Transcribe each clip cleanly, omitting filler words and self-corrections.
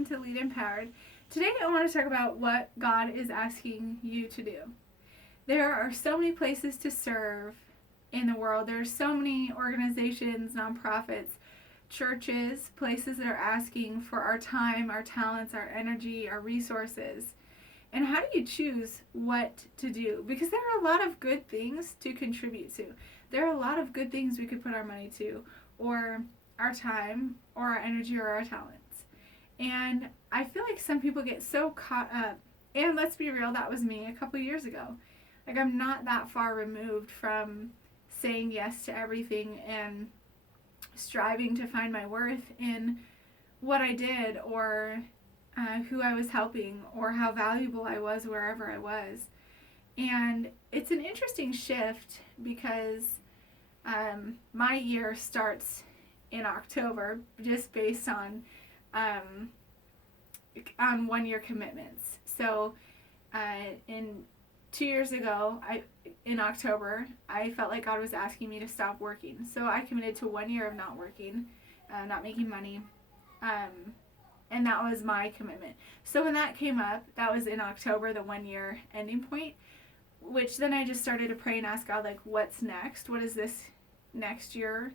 welcome to Lead Empowered. Today I want to talk about what God is asking you to do. There are so many places to serve in the world. There are so many organizations, nonprofits, churches, places that are asking for our time, our talents, our energy, our resources. And how do you choose what to do? Because there are a lot of good things to contribute to. There are a lot of good things we could put our money to, or our time, or our energy, or our talents. And I feel like some people get so caught up, and let's be real, that was me a couple years ago. Like, I'm not that far removed from saying yes to everything and striving to find my worth in what I did, or who I was helping, or how valuable I was wherever I was. And it's an interesting shift because my year starts in October just based on 1 year commitments. So in 2 years ago, in October, I felt like God was asking me to stop working. So I committed to 1 year of not working, not making money. And that was my commitment. So when that came up, that was in October, the 1 year ending point, which then I just started to pray and ask God, like, what's next? What does this next year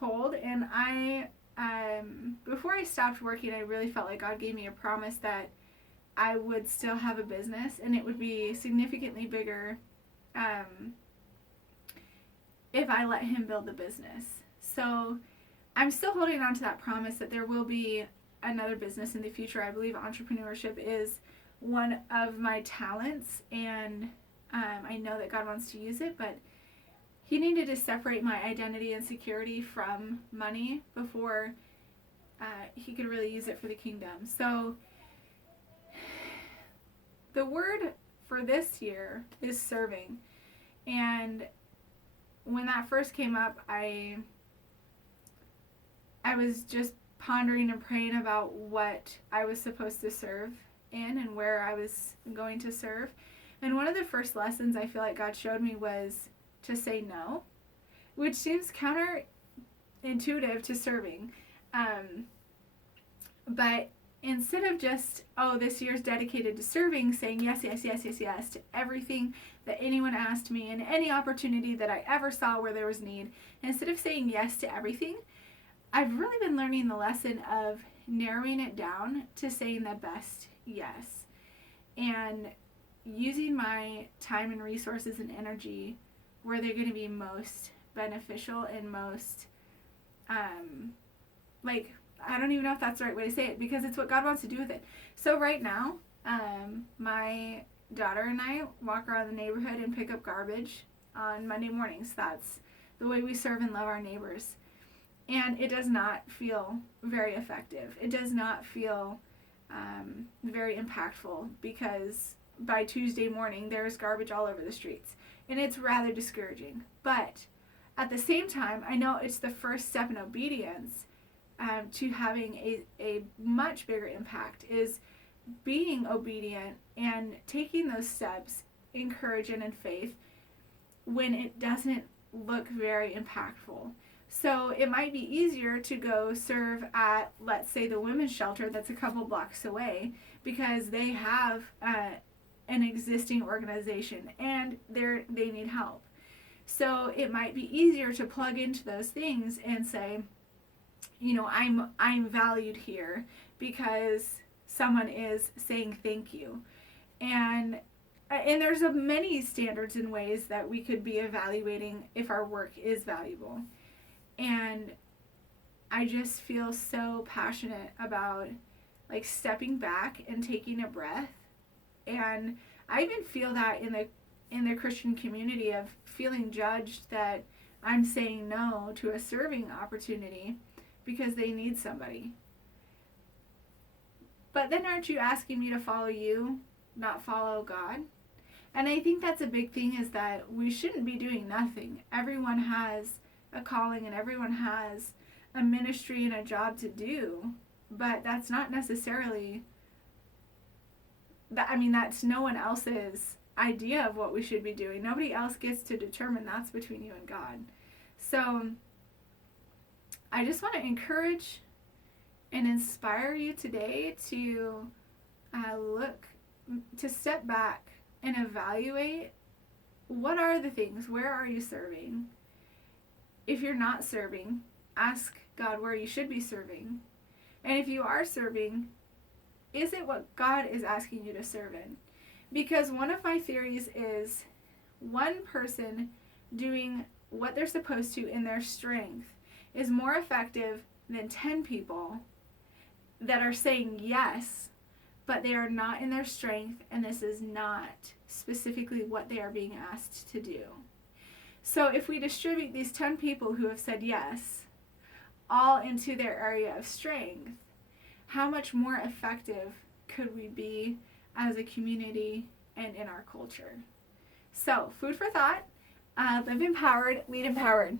hold? And before I stopped working, I really felt like God gave me a promise that I would still have a business, and it would be significantly bigger if I let Him build the business. So I'm still holding on to that promise that there will be another business in the future. I believe entrepreneurship is one of my talents, and I know that God wants to use it, but He needed to separate my identity and security from money before He could really use it for the kingdom. So the word for this year is serving. And when that first came up, I was just pondering and praying about what I was supposed to serve in and where I was going to serve. And one of the first lessons I feel like God showed me was to say no, which seems counterintuitive to serving. But instead of just, this year's dedicated to serving, saying yes, yes, yes, yes, yes to everything that anyone asked me and any opportunity that I ever saw where there was need, instead of saying yes to everything, I've really been learning the lesson of narrowing it down to saying the best yes. And using my time and resources and energy where they're going to be most beneficial and most, I don't even know if that's the right way to say it, because it's what God wants to do with it. So right now, my daughter and I walk around the neighborhood and pick up garbage on Monday mornings. That's the way we serve and love our neighbors. And it does not feel very effective. It does not feel very impactful, because by Tuesday morning there's garbage all over the streets. And it's rather discouraging. But at the same time, I know it's the first step in obedience to having a much bigger impact, is being obedient and taking those steps in courage and in faith when it doesn't look very impactful. So it might be easier to go serve at, let's say, the women's shelter that's a couple blocks away, because they have an existing organization and they need help. So it might be easier to plug into those things and say, I'm valued here because someone is saying thank you. And there's many standards and ways that we could be evaluating if our work is valuable. And I just feel so passionate about stepping back and taking a breath. And I even feel that in the Christian community of feeling judged that I'm saying no to a serving opportunity because they need somebody. But then aren't you asking me to follow you, not follow God? And I think that's a big thing, is that we shouldn't be doing nothing. Everyone has a calling and everyone has a ministry and a job to do, but that's not necessarily that's no one else's idea of what we should be doing. Nobody else gets to determine. That's between you and God. So I just want to encourage and inspire you today to to step back and evaluate what are the things, where are you serving? If you're not serving, ask God where you should be serving. And if you are serving, is it what God is asking you to serve in? Because one of my theories is one person doing what they're supposed to in their strength is more effective than 10 people that are saying yes, but they are not in their strength, and this is not specifically what they are being asked to do. So if we distribute these 10 people who have said yes all into their area of strength, how much more effective could we be as a community and in our culture? So, food for thought. Live empowered, lead empowered.